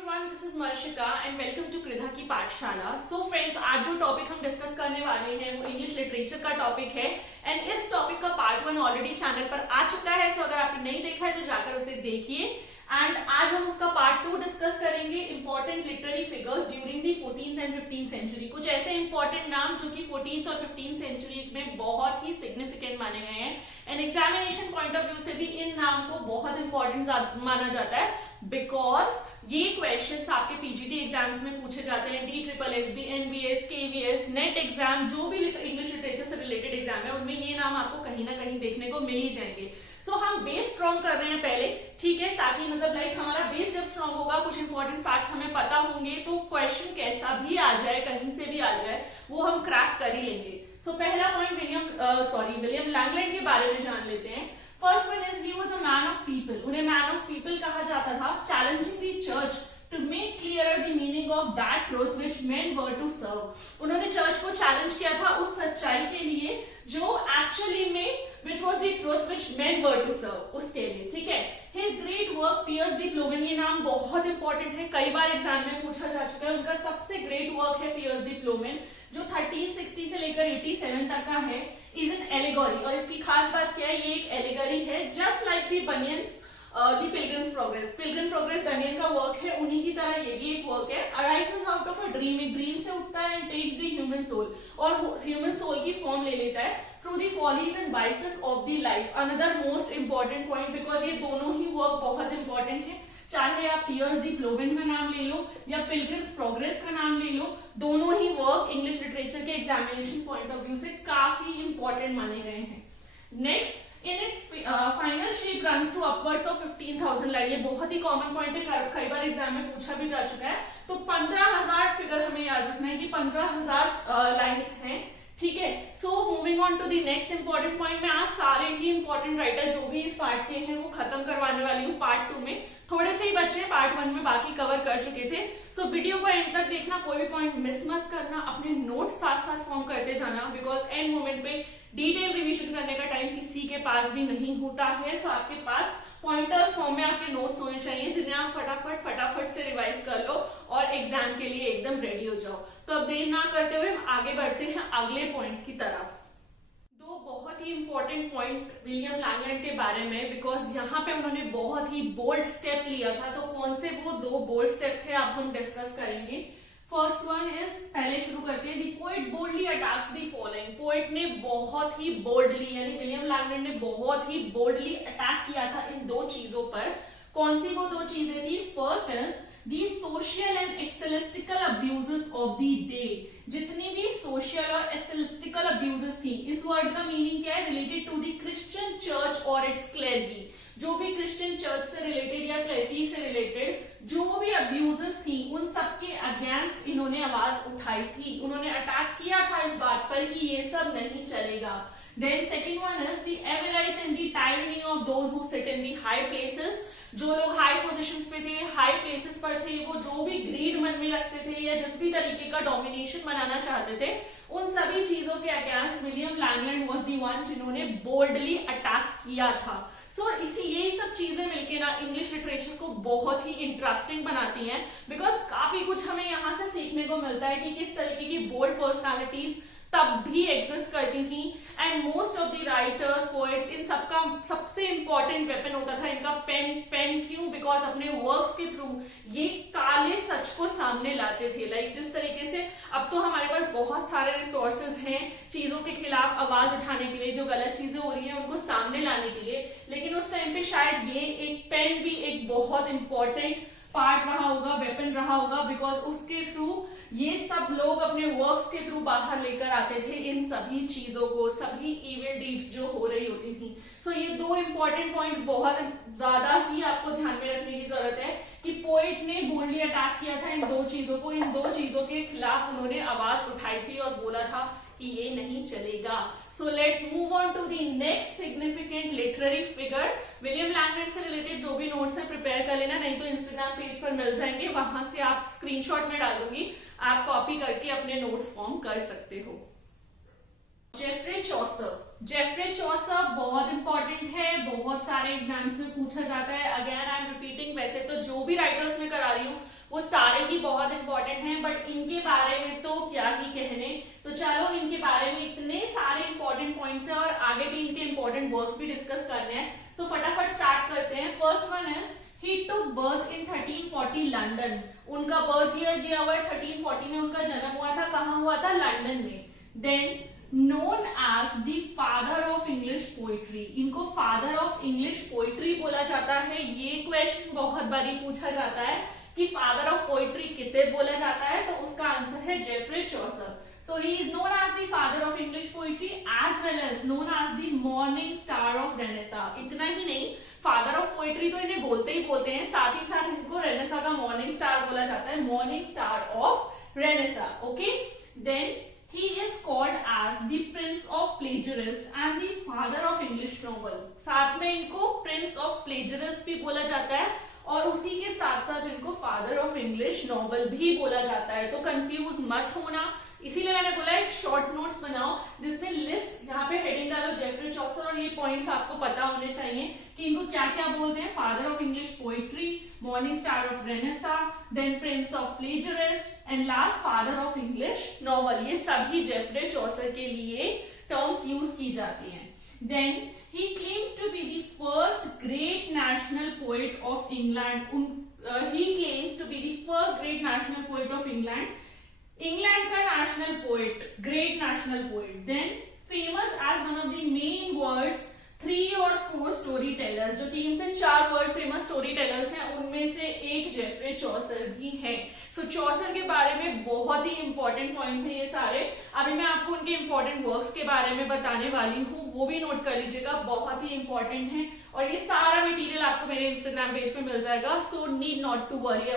Everyone, this is Marshika and welcome to Kridha की पाठशाला। So friends, आज जो टॉपिक हम डिस्कस करने वाले हैं वो इंग्लिश लिटरेचर का टॉपिक है एंड इस टॉपिक का पार्ट 1 ऑलरेडी चैनल पर आ चुका है। सो अगर आपने नहीं देखा है तो जाकर उसे देखिए। एंड आज हम उसका पार्ट 2 डिस्कस करेंगे, important literary figures during the 14th and 15th century. कुछ ऐसे इंपॉर्टेंट नाम जो कि 14th और 15th सेंचुरी में बहुत ही सिग्निफिकेंट माने गए हैं and examination point of view से भी इन नाम को बहुत इंपॉर्टेंट माना जाता है बिकॉज ये क्वेश्चंस आपके पीजीटी एग्जाम्स में पूछे जाते हैं। DSSS, NVS, KVS, net exam, जो भी इंग्लिश लिटरेचर से रिलेटेड एग्जाम है उनमें ये नाम आपको कहीं ना कहीं देखने को मिल ही जाएंगे। सो हम बेस स्ट्रॉन्ग कर रहे हैं पहले, ठीक है, ताकि मतलब हमारा बेस जब स्ट्रॉन्ग होगा, कुछ इंपॉर्टेंट फैक्ट्स हमें पता होंगे तो क्वेश्चन कैसा भी आ जाए, कहीं से भी आ जाए, वो हम क्रैक कर ही लेंगे। सो पहला पॉइंट विलियम लैंगलैंड के बारे में जान लेते हैं। First one is he was a man of people. उन्हें मैन ऑफ पीपल कहा जाता था। Challenging the church to make clear the meaning of that truth which men were to serve. उन्होंने चर्च को चैलेंज किया था उस सच्चाई के लिए जो एक्चुअली में which was the truth which men were to serve, उसके लिए, ठीक है। His great work Piers the Plowman, ये नाम बहुत इंपॉर्टेंट है, कई बार एग्जाम में पूछा जा चुका है। उनका सबसे ग्रेट वर्क है Piers the Plowman, जो 1360 से लेकर 87 तक का है, इज एन एलिगोरी। और इसकी खास बात क्या है, ये एक एलिगोरी है, just like the Bunyan's the Pilgrim's Progress. Pilgrim Progress Bunyan का वर्क है, उन्हीं की तरह ये भी एक वर्क है। Arises out of a dream, एक ड्रीम से उठता है and takes the human soul, और ह्यूमन सोल की फॉर्म ले लेता है through the follies and vices of the life. Another most important point, because ये दोनों ही वर्क बहुत इंपॉर्टेंट है, चाहे आप पियर्स द प्लोवेन का नाम ले लो या पिलग्रिम्स प्रोग्रेस का नाम ले लो, दोनों ही वर्क इंग्लिश लिटरेचर के एग्जामिनेशन पॉइंट ऑफ व्यू से काफी इंपॉर्टेंट माने गए हैं। Next, in its final shape runs to upwards of 15,000 line. ये बहुत ही कॉमन पॉइंट है, कई बार एग्जाम में पूछा भी जा चुका है। तो 15,000 फिगर हमें याद रखना है कि 15,000 लाइन्स हैं, ठीक है। So moving on to the next important point. मैं आज सारे ही इंपॉर्टेंट राइटर जो भी इस पार्ट के हैं वो खत्म करवाने वाली हूँ पार्ट 2 में। थोड़े से ही बच्चे पार्ट 1 में बाकी कवर कर चुके थे। सो वीडियो को एंड तक देखना, कोई भी पॉइंट मिस मत करना, अपने नोट साथ साथ फॉर्म करते जाना, बिकॉज एंड मोमेंट पे डिटेल रिवीजन करने का टाइम किसी के पास भी नहीं होता है। सो आपके पास पॉइंटर्स फॉर्म में आपके नोट्स होने चाहिए जिन्हें आप फटाफट से रिवाइज कर लो और एग्जाम के लिए एकदम रेडी हो जाओ। तो अब देर ना करते हुए हम आगे बढ़ते हैं अगले पॉइंट की तरफ। दो बहुत ही इंपॉर्टेंट पॉइंट विलियम लैंगलैंड के बारे में, बिकॉज यहाँ पे उन्होंने बहुत ही बोल्ड स्टेप लिया था। तो कौन से वो दो बोल्ड स्टेप थे आप हम डिस्कस करेंगे। फर्स्ट वन इज, पहले शुरू करते हैं, दी poet boldly attacks the following. Poet ने बहुत ही बोल्डली, यानी विलियम लैंगलैंड ने बहुत ही बोल्डली अटैक किया था इन दो चीजों पर। कौन सी वो दो चीजें थी? First is the social and ecclesiastical abuses of the day. जितनी भी सोशल और एक्सलिस्टिकल अब्यूजेस थी, इस वर्ड का मीनिंग क्या है? Related to the Christian church और इट्स क्लेरिकी। जो भी क्रिश्चियन चर्च से रिलेटेड या क्लेरिटी से रिलेटेड जो भी अब्यूजेस थी, उन सबके अगेंस्ट इन्होंने आवाज उठाई थी। उन्होंने अटैक किया था इस बात पर कि ये सब नहीं चलेगा। Then second one is the avarice and the tyranny of those who sit in the high places। जो लोग हाई पोजीशंस पे थे, हाई प्लेसेस पर थे, वो जो भी ग्रीड मन में रखते थे या जिस भी तरीके का डोमिनेशन बनाना चाहते थे, उन सभी चीजों के against William Langland was the one जिन्होंने बोल्डली अटैक किया था। सो यही सब चीजें मिलके ना इंग्लिश लिटरेचर को बहुत ही इंटरेस्टिंग बनाती हैं, बिकॉज काफी कुछ हमें यहाँ से सीखने को मिलता है कि किस तरीके की बोल्ड पर्सनालिटीज तब भी एग्जिस्ट करती थी। And most of the writers, poets, इन सबका सबसे इंपॉर्टेंट वेपन होता था इनका पेन। पेन क्यों? बिकॉज अपने वर्क्स के थ्रू ये काले सच को सामने लाते थे। लाइक जिस तरीके से अब तो हमारे पास बहुत सारे रिसोर्सेज हैं चीजों के खिलाफ आवाज उठाने के लिए, जो गलत चीजें हो रही है उनको सामने लाने के लिए, लेकिन उस टाइम पे शायद ये एक पेन भी एक बहुत इंपॉर्टेंट पार्ट रहा होगा, वेपन रहा होगा, बिकॉज उसके थ्रू ये सब लोग अपने वर्क्स के थ्रू बाहर लेकर आते थे इन सभी चीजों को, सभी इविल डीड्स जो हो रही होती थी। सो ये दो इंपॉर्टेंट पॉइंट्स बहुत ज्यादा ही आपको ध्यान में रखने की जरूरत है कि पोएट ने बोल्डली अटैक किया था इन दो चीजों को, इन दो चीजों के खिलाफ उन्होंने आवाज उठाई थी और बोला था कि ये नहीं चलेगा। So let's move on to the next significant literary figure. William Langland से रिलेटेड जो भी नोट्स है प्रिपेयर कर लेना, नहीं तो इंस्टाग्राम पेज पर मिल जाएंगे, वहां से आप स्क्रीनशॉट में डाल दूंगी, आप कॉपी करके अपने नोट्स फॉर्म कर सकते हो। Jeffrey Chaucer. जेफरे चॉसर बहुत इंपॉर्टेंट है, बहुत सारे एग्जाम्स में पूछा जाता है। अगेन आई एम रिपीटिंग, वैसे तो जो भी राइटर्स में करा रही हूँ वो सारे ही बहुत इंपॉर्टेंट हैं, बट इनके बारे में तो क्या ही कहने। तो चलो इनके बारे में इतने सारे इंपॉर्टेंट पॉइंट्स हैं और आगे भी इनके इंपॉर्टेंट वर्क्स भी डिस्कस करने हैं। सो फटाफट स्टार्ट करते हैं। First one is he took birth in 1340 London. उनका बर्थ ईयर दिया हुआ है 1340 में उनका जन्म हुआ था। कहाँ हुआ था? लंदन में। Then known as the father of English poetry, इनको father of English poetry बोला जाता है। ये क्वेश्चन बहुत बारी पूछा जाता है कि father of poetry किसे बोला जाता है, तो उसका आंसर है Geoffrey Chaucer. So he is known as the father of English poetry as well as known as the morning star of Renaissance। इतना ही नहीं, फादर ऑफ पोएट्री तो इन्हें बोलते ही बोलते हैं, साथ ही साथ इनको रेनेसा का मॉर्निंग स्टार बोला जाता है, morning star of Renaissance. Okay, then he is called as the prince of plagiarist and the father of English novel। साथ में इनको प्रिंस ऑफ प्लेजरिस्ट भी बोला जाता है और उसी के साथ साथ इनको फादर ऑफ इंग्लिश नॉवल भी बोला जाता है। तो कंफ्यूज मत होना, इसीलिए मैंने बोला एक शॉर्ट नोट्स बनाओ जिसमें लिस्ट, यहाँ पे हेडिंग डालो जेफरी चॉसर और ये पॉइंट्स आपको पता होने चाहिए कि इनको क्या क्या बोलते हैं। Father of English poetry, morning star of Renaissance, then prince of plagiarist and last father of English novel. ये सभी जेफरी चॉसर के लिए टर्म्स यूज की जाती हैं। Then he claims to be the first great national poet of England। he claims to be the first great national poet of England। England का national poet, great national poet. Then famous as one of the main words 3 और 4 story tellers. जो 3 से 4 word famous story tellers हैं उनमें से एक Jeffrey Chaucer भी है। सो चॉसर के बारे में बहुत ही इंपॉर्टेंट पॉइंट्स हैं ये सारे। अभी मैं आपको उनके इंपॉर्टेंट वर्क्स के बारे में बताने वाली हूँ, वो भी नोट कर लीजिएगा, बहुत ही इंपॉर्टेंट है। और ये सारा मटेरियल आपको मेरे इंस्टाग्राम पेज पे मिल जाएगा, so need not to worry